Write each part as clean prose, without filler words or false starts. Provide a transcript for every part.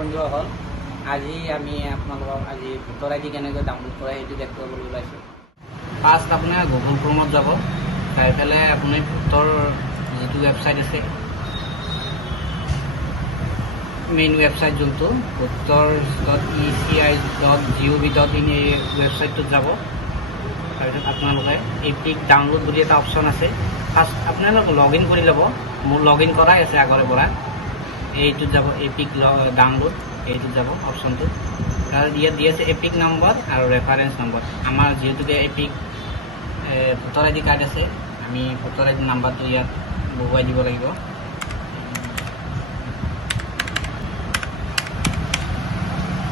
বন্ধুসকল, আজি আমি আপোনালোকক আজি ভোটাৰ আইডি কেনেকৈ ডাউনলোড কৰে সেইটো দেখুৱাবলৈ ওলাইছোঁ। ফাৰ্ষ্ট আপোনাৰ গুগল ক্ৰমত যাব, চাই পেলাই আপুনি ভোটৰ যিটো ৱেবছাইট আছে, মেইন ৱেবছাইট যোনটো voters.eci.gov.in এই ৱেবছাইটটোত যাব। তাৰপিছত আপোনালোকে এপিক ডাউনলোড বুলি এটা অপশ্যন আছে। ফাৰ্ষ্ট আপোনালোকে লগ ইন কৰি ল'ব। মোৰ লগ ইন কৰাই আছে আগৰে পৰা। এইটোত যাব এপিক ডাউনলোড, এইটোত যাব অপশ্যনটোত। তাৰ ইয়াত দি আছে এপিক নম্বৰ আৰু ৰেফাৰেঞ্চ নম্বৰ। আমাৰ যিহেতুকে এপিক ভোটাৰ আইডি কাৰ্ড আছে, আমি ভোটাৰ আইডি নাম্বাৰটো ইয়াত বহুৱাই দিব লাগিব।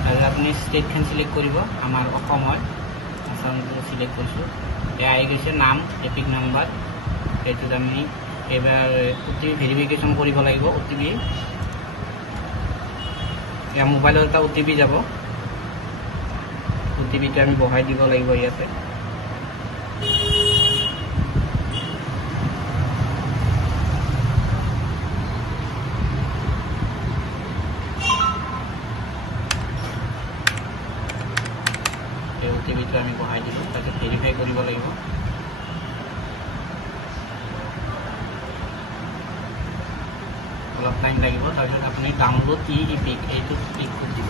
আৰু আপুনি ষ্টেটখন চিলেক্ট কৰিব। আমাৰ অসম হয়, আসামটো চিলেক্ট কৰিছোঁ। এয়া আহি গৈছে নাম, এপিক নাম্বাৰ। সেইটোত আমি এইবাৰ OTP ভেৰিফিকেশ্যন কৰিব লাগিব। OTP এয়া মোবাইলত এটা OTP যাব। OTPটো আমি বহাই দিব লাগিব ইয়াতে। এই OTPটো আমি বহাই দিলোঁ, তাৰপিছত ভেৰিফাই কৰিব লাগিব। অলপ টাইম লাগিব। তাৰপিছত আপুনি ডাউনলোড ই এপিক এইটোত ক্লিক কৰি দিব।